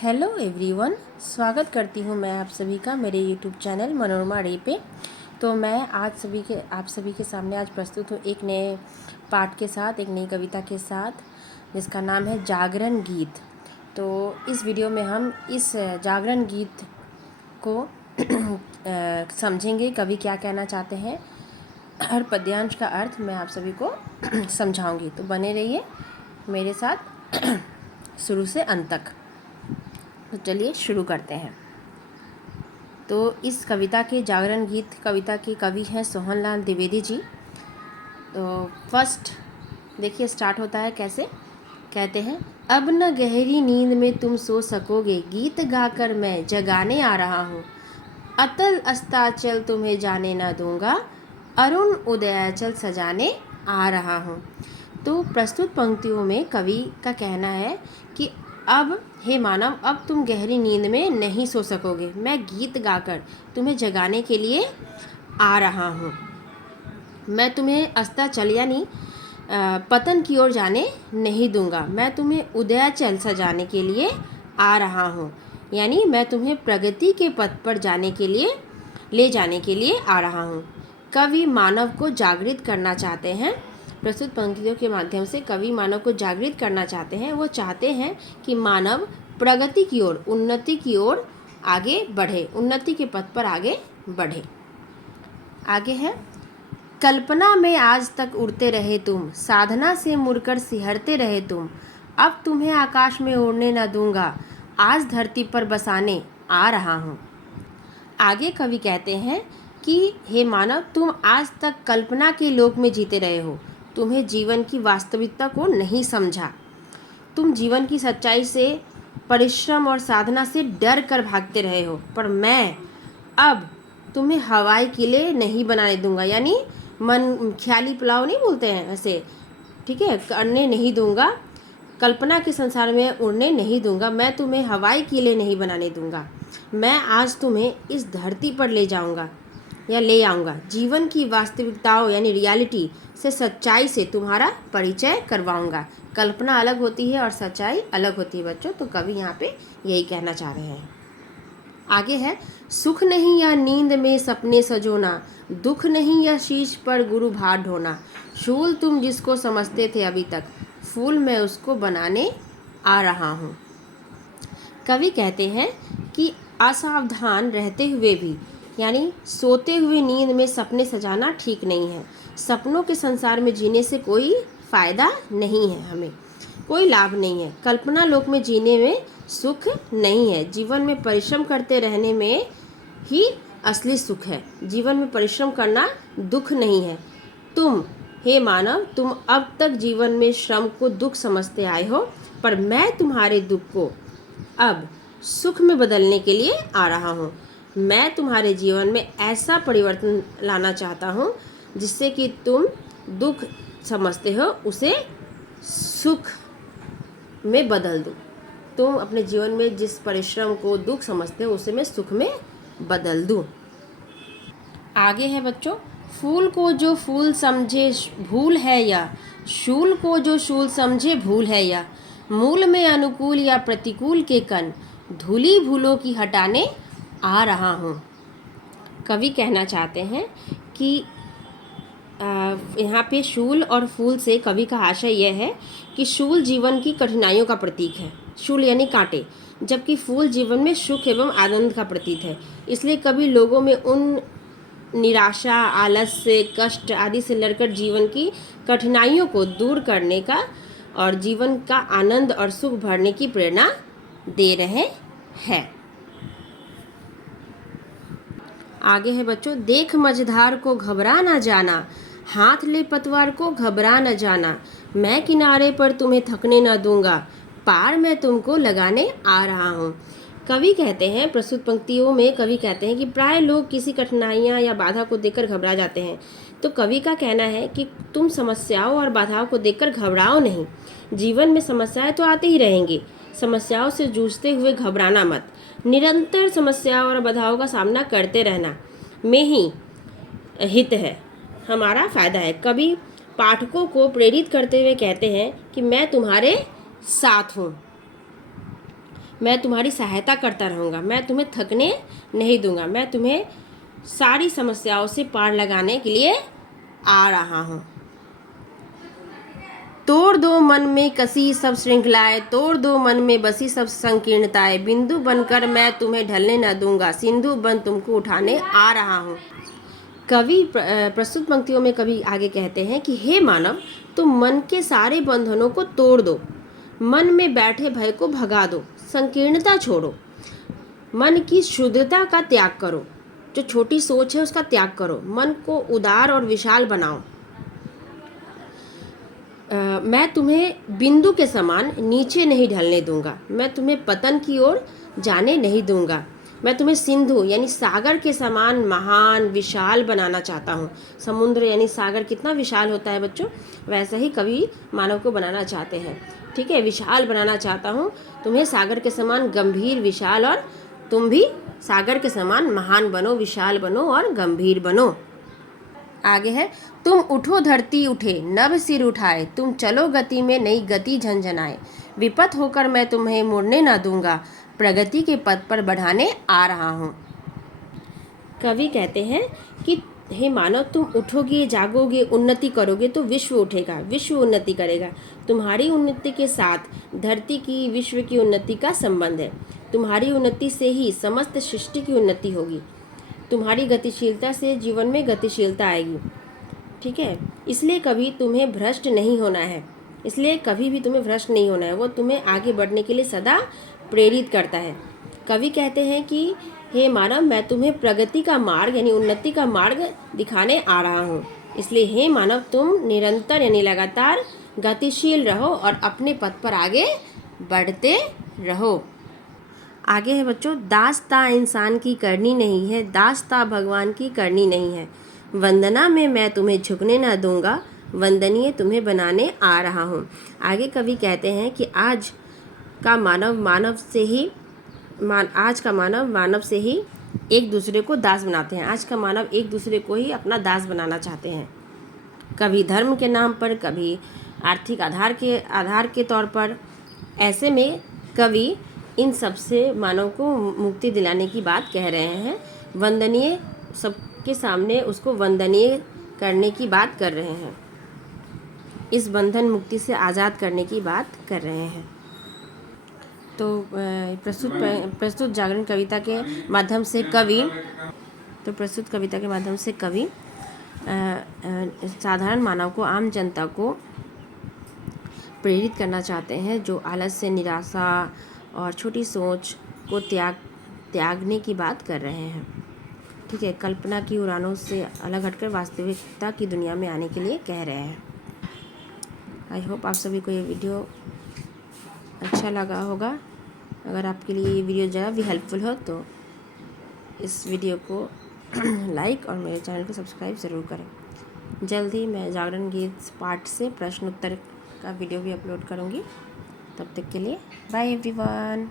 Hello everyone, स्वागत करती हूँ मैं आप सभी का मेरे यूट्यूब चैनल मनोरमा डे पे। तो मैं आज आप सभी के सामने आज प्रस्तुत हूँ एक नए पाठ के साथ, एक नई कविता के साथ, जिसका नाम है जागरण गीत। तो इस वीडियो में हम इस जागरण गीत को समझेंगे, कवि क्या कहना चाहते हैं। हर पद्यांश का अर्थ मैं आप सभी को समझाऊंगी, तो बने रहिए मेरे साथ शुरू से अंत तक। तो चलिए शुरू करते हैं। तो इस कविता के जागरण गीत कविता के कवि हैं सोहनलाल द्विवेदी जी। तो फर्स्ट देखिए स्टार्ट होता है कैसे। कहते हैं, अब न गहरी नींद में तुम सो सकोगे, गीत गाकर मैं जगाने आ रहा हूँ। अतल अस्ताचल तुम्हें जाने न दूंगा, अरुण उदयाचल सजाने आ रहा हूँ। तो प्रस्तुत पंक्तियों में कवि का कहना है कि अब हे मानव, अब तुम गहरी नींद में नहीं सो सकोगे, मैं गीत गाकर तुम्हें जगाने के लिए आ रहा हूँ। मैं तुम्हें अस्ताचल यानी पतन की ओर जाने नहीं दूंगा, मैं तुम्हें उदयाचल सजाने के लिए आ रहा हूँ, यानी मैं तुम्हें प्रगति के पथ पर ले जाने के लिए आ रहा हूँ। कवि मानव को जागृत करना चाहते हैं। प्रस्तुत पंक्तियों के माध्यम से कवि मानव को जागृत करना चाहते हैं। वो चाहते हैं कि मानव प्रगति की ओर, उन्नति की ओर आगे बढ़े, उन्नति के पथ पर आगे बढ़े। आगे है, कल्पना में आज तक उड़ते रहे तुम, साधना से मुड़कर सिहरते रहे तुम, अब तुम्हें आकाश में उड़ने न दूंगा, आज धरती पर बसाने आ रहा हूँ। आगे कवि कहते हैं कि हे मानव, तुम आज तक कल्पना के लोक में जीते रहे हो, तुम्हें जीवन की वास्तविकता को नहीं समझा, तुम जीवन की सच्चाई से, परिश्रम और साधना से डर कर भागते रहे हो, पर मैं अब तुम्हें हवाई किले नहीं बनाने दूंगा, यानी मन ख्याली पुलाव नहीं बोलते हैं ऐसे, ठीक है, करने नहीं दूंगा, कल्पना के संसार में उड़ने नहीं दूंगा, मैं तुम्हें हवाई किले नहीं बनाने दूंगा, मैं आज तुम्हें इस धरती पर ले जाऊंगा या ले आऊँगा, जीवन की वास्तविकताओं यानी रियलिटी से, सच्चाई से तुम्हारा परिचय करवाऊँगा। कल्पना अलग होती है और सच्चाई अलग होती है बच्चों, तो कवि यहाँ पे यही कहना चाह रहे हैं। आगे है, सुख नहीं या नींद में सपने सजोना, दुख नहीं या शीश पर गुरु भार ढोना, शूल तुम जिसको समझते थे अभी तक, फूल मैं उसको बनाने आ रहा हूँ। कवि कहते हैं कि असावधान रहते हुए भी, यानी सोते हुए नींद में सपने सजाना ठीक नहीं है। सपनों के संसार में जीने से कोई फ़ायदा नहीं है, हमें कोई लाभ नहीं है। कल्पना लोक में जीने में सुख नहीं है, जीवन में परिश्रम करते रहने में ही असली सुख है। जीवन में परिश्रम करना दुख नहीं है। तुम हे मानव, तुम अब तक जीवन में श्रम को दुख समझते आए हो, पर मैं तुम्हारे दुख को अब सुख में बदलने के लिए आ रहा हूँ। मैं तुम्हारे जीवन में ऐसा परिवर्तन लाना चाहता हूँ जिससे कि तुम दुख समझते हो उसे सुख में बदल दूँ। तुम अपने जीवन में जिस परिश्रम को दुख समझते हो उसे मैं सुख में बदल दूँ। आगे है बच्चों, फूल को जो फूल समझे भूल है या, शूल को जो शूल समझे भूल है या, मूल में अनुकूल या प्रतिकूल के कण, धूली भूलों की हटाने आ रहा हूँ। कवि कहना चाहते हैं कि यहाँ पे शूल और फूल से कवि का आशय यह है कि शूल जीवन की कठिनाइयों का प्रतीक है, शूल यानी कांटे, जबकि फूल जीवन में सुख एवं आनंद का प्रतीक है। इसलिए कवि लोगों में उन निराशा, आलस्य, कष्ट आदि से लड़कर जीवन की कठिनाइयों को दूर करने का और जीवन का आनंद और सुख भरने की प्रेरणा दे रहे हैं। आगे है बच्चों, देख मझधार को घबरा न जाना, हाथ ले पतवार को घबरा न जाना, मैं किनारे पर तुम्हें थकने न दूंगा, पार मैं तुमको लगाने आ रहा हूँ। कवि कहते हैं, प्रस्तुत पंक्तियों में कवि कहते हैं कि प्राय लोग किसी कठिनाइयाँ या बाधा को देखकर घबरा जाते हैं। तो कवि का कहना है कि तुम समस्याओं और बाधाओं को देखकर घबराओ नहीं। जीवन में समस्याएं तो आती ही रहेंगी, समस्याओं से जूझते हुए घबराना मत। निरंतर समस्याओं और बाधाओं का सामना करते रहना में ही हित है, हमारा फायदा है। कवि पाठकों को प्रेरित करते हुए कहते हैं कि मैं तुम्हारे साथ हूँ। मैं तुम्हारी सहायता करता रहूँगा, मैं तुम्हें थकने नहीं दूंगा, मैं तुम्हें सारी समस्याओं से पार लगाने के लिए आ रहा हूँ। तोड़ दो मन में कसी सब श्रृंखलाएं, तोड़ दो मन में बसी सब संकीर्णताएं, बिंदु बनकर मैं तुम्हें ढलने न दूंगा, सिंधु बन तुमको उठाने आ रहा हूँ। कवि प्रस्तुत पंक्तियों में कवि आगे कहते हैं कि हे मानव, तुम मन के सारे बंधनों को तोड़ दो, मन में बैठे भय को भगा दो, संकीर्णता छोड़ो, मन की शुद्धता का त्याग करो, जो छोटी सोच है उसका त्याग करो, मन को उदार और विशाल बनाओ। मैं तुम्हें बिंदु के समान नीचे नहीं ढलने दूंगा, मैं तुम्हें पतन की ओर जाने नहीं दूंगा, मैं तुम्हें सिंधु यानी सागर के समान महान विशाल बनाना चाहता हूँ। समुद्र यानी सागर कितना विशाल होता है बच्चों, वैसा ही कवि मानव को बनाना चाहते हैं। ठीक है, विशाल बनाना चाहता हूँ तुम्हें, सागर के समान गंभीर विशाल, और तुम भी सागर के समान महान बनो, विशाल बनो और गंभीर बनो। आगे है, तुम उठो धरती उठे, नभ सिर उठाए, तुम चलो गति में नई गति झंझनाए, विपत होकर मैं तुम्हें मुड़ने ना दूंगा, प्रगति के पथ पर बढ़ाने आ रहा हूँ। कवि कहते हैं कि हे मानव, तुम उठोगे, जागोगे, उन्नति करोगे तो विश्व उठेगा, विश्व उन्नति करेगा। तुम्हारी उन्नति के साथ धरती की, विश्व की उन्नति का संबंध है। तुम्हारी उन्नति से ही समस्त सृष्टि की उन्नति होगी। तुम्हारी गतिशीलता से जीवन में गतिशीलता आएगी। ठीक है, इसलिए कभी तुम्हें भ्रष्ट नहीं होना है, इसलिए कभी भी तुम्हें भ्रष्ट नहीं होना है, वो तुम्हें आगे बढ़ने के लिए सदा प्रेरित करता है। कवि कहते हैं कि हे मानव, मैं तुम्हें प्रगति का मार्ग यानी उन्नति का मार्ग दिखाने आ रहा हूँ, इसलिए हे मानव, तुम निरंतर यानी लगातार गतिशील रहो और अपने पथ पर आगे बढ़ते रहो। आगे है बच्चों, दास्ता इंसान की करनी नहीं है, दास्ता भगवान की करनी नहीं है, वंदना में मैं तुम्हें झुकने न दूंगा, वंदनीय तुम्हें बनाने आ रहा हूँ। आगे कवि कहते हैं कि आज का मानव से ही एक दूसरे को दास बनाते हैं। आज का मानव एक दूसरे को ही अपना दास बनाना चाहते हैं, कभी धर्म के नाम पर, कभी आर्थिक आधार के तौर पर। ऐसे में कवि इन सब से मानव को मुक्ति दिलाने की बात कह रहे हैं, वंदनीय, सबके सामने उसको वंदनीय करने की बात कर रहे हैं, इस बंधन मुक्ति से आज़ाद करने की बात कर रहे हैं। तो प्रस्तुत जागरण कविता के माध्यम से कवि साधारण मानव को, आम जनता को प्रेरित करना चाहते हैं, जो आलस्य, निराशा और छोटी सोच को त्यागने की बात कर रहे हैं। ठीक है, कल्पना की उड़ानों से अलग हटकर वास्तविकता की दुनिया में आने के लिए कह रहे हैं। आई होप आप सभी को ये वीडियो अच्छा लगा होगा। अगर आपके लिए ये वीडियो ज़रा भी हेल्पफुल हो तो इस वीडियो को लाइक और मेरे चैनल को सब्सक्राइब ज़रूर करें। जल्द ही मैं जागरण गीत पार्ट से प्रश्न उत्तर का वीडियो भी अपलोड करूँगी। तब तक के लिए बाय एवरीवन।